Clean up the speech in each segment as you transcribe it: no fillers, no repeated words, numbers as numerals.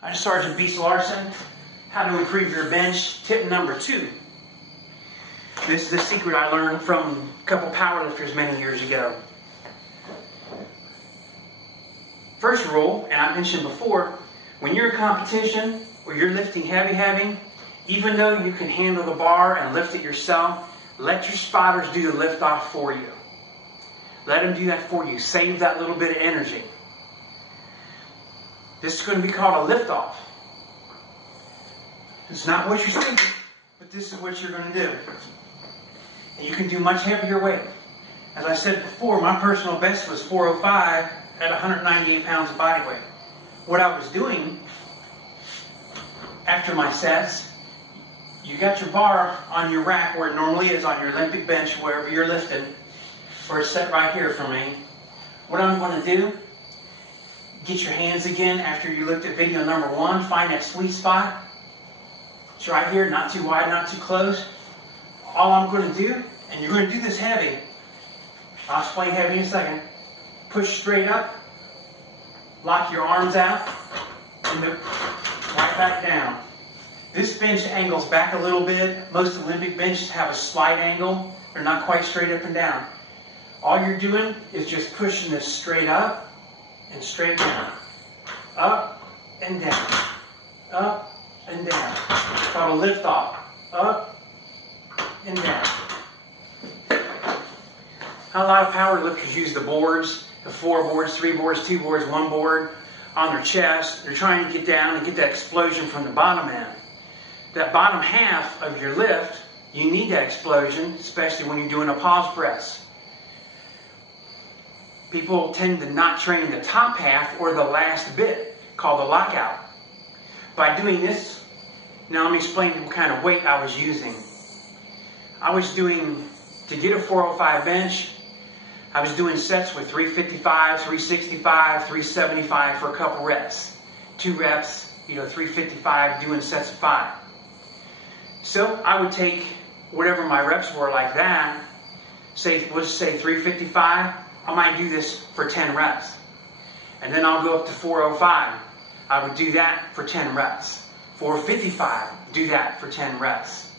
I'm Sergeant Beast Larson. How to improve your bench. Tip number 2. This is a secret I learned from a couple powerlifters many years ago. First rule, and I mentioned before, when you're in competition or you're lifting heavy, even though you can handle the bar and lift it yourself, let your spotters do the lift off for you. Let them do that for you. Save that little bit of energy. This is going to be called a lift off. It's not what you're thinking, but this is what you're going to do. And you can do much heavier weight. As I said before, my personal best was 405 at 198 pounds of body weight. What I was doing after my sets, you got your bar on your rack where it normally is on your Olympic bench, wherever you're lifting, or it's set right here for me. What I'm going to do, get your hands again after you looked at video number 1. Find that sweet spot. It's right here, not too wide, not too close. All I'm going to do, and you're going to do this heavy. I'll explain heavy in a second. Push straight up. Lock your arms out. And right back down. This bench angles back a little bit. Most Olympic benches have a slight angle. They're not quite straight up and down. All you're doing is just pushing this straight up and straight down. Up and down. Up and down. It's called a lift off. Up and down. A lot of power lifters use the boards, the 4 boards, 3 boards, 2 boards, 1 board on their chest. They're trying to get down and get that explosion from the bottom end. That bottom half of your lift, you need that explosion, especially when you're doing a pause press. People tend to not train the top half or the last bit, called the lockout. By doing this, now let me explain what kind of weight I was using. I was doing, to get a 405 bench, I was doing sets with 355, 365, 375 for a couple reps. 2 reps, 355, doing sets of 5. So I would take whatever my reps were like that, we'll just say 355, I might do this for 10 reps. And then I'll go up to 405. I would do that for 10 reps. 455, do that for 10 reps.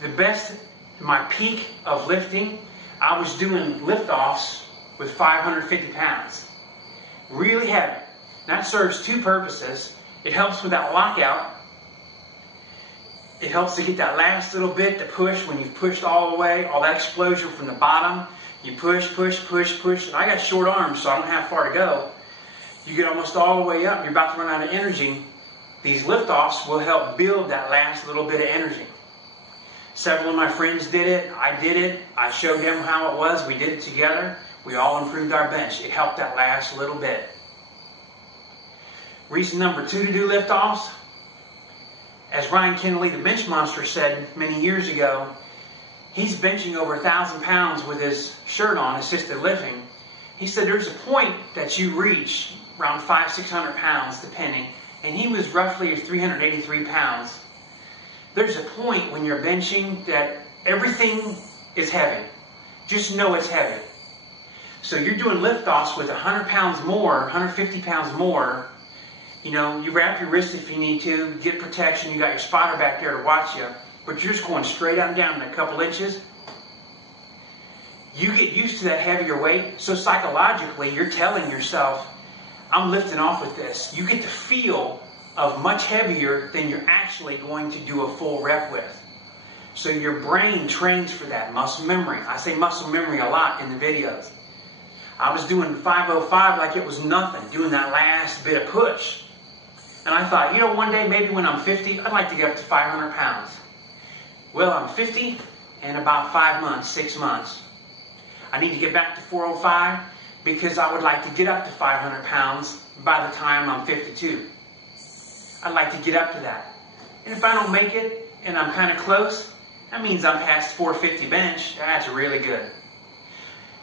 The best, my peak of lifting, I was doing lift-offs with 550 pounds. Really heavy. That serves 2 purposes. It helps with that lockout. It helps to get that last little bit to push when you've pushed all the way, all that explosion from the bottom. You push, push, push, push. And I got short arms, so I don't have far to go. You get almost all the way up. You're about to run out of energy. These lift-offs will help build that last little bit of energy. Several of my friends did it. I did it. I showed them how it was. We did it together. We all improved our bench. It helped that last little bit. Reason number 2 to do lift-offs. As Ryan Kennedy, the bench monster, said many years ago, he's benching over 1,000 pounds with his shirt on, assisted lifting. He said there's a point that you reach around 500-600 pounds, depending, and he was roughly 383 pounds. There's a point when you're benching that everything is heavy. Just know it's heavy. So you're doing lift-offs with 100 pounds more, 150 pounds more. You wrap your wrist if you need to, get protection, you got your spotter back there to watch you, but you're just going straight up and down in a couple inches. You get used to that heavier weight, so psychologically you're telling yourself, I'm lifting off with this. You get the feel of much heavier than you're actually going to do a full rep with. So your brain trains for that, muscle memory. I say muscle memory a lot in the videos. I was doing 505 like it was nothing, doing that last bit of push. And I thought, one day maybe when I'm 50, I'd like to get up to 500 pounds. Well, I'm 50 and about 5 months, 6 months. I need to get back to 405 because I would like to get up to 500 pounds by the time I'm 52. I'd like to get up to that. And if I don't make it and I'm kind of close, that means I'm past 450 bench. That's really good.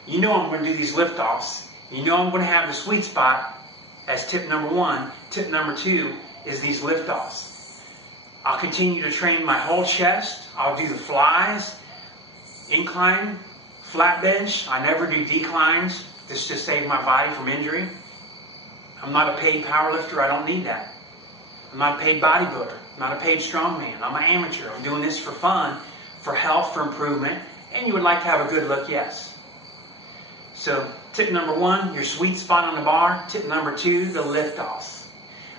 I'm going to do these lift-offs. I'm going to have the sweet spot. That's tip number 1. Tip number 2 is these lift-offs. I'll continue to train my whole chest. I'll do the flies, incline, flat bench. I never do declines. This just saves my body from injury. I'm not a paid powerlifter. I don't need that. I'm not a paid bodybuilder. I'm not a paid strongman. I'm an amateur. I'm doing this for fun, for health, for improvement, and you would like to have a good look, yes. So tip number 1, your sweet spot on the bar. Tip number 2, the lift-offs.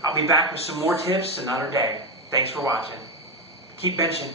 I'll be back with some more tips another day. Thanks for watching. Keep benching.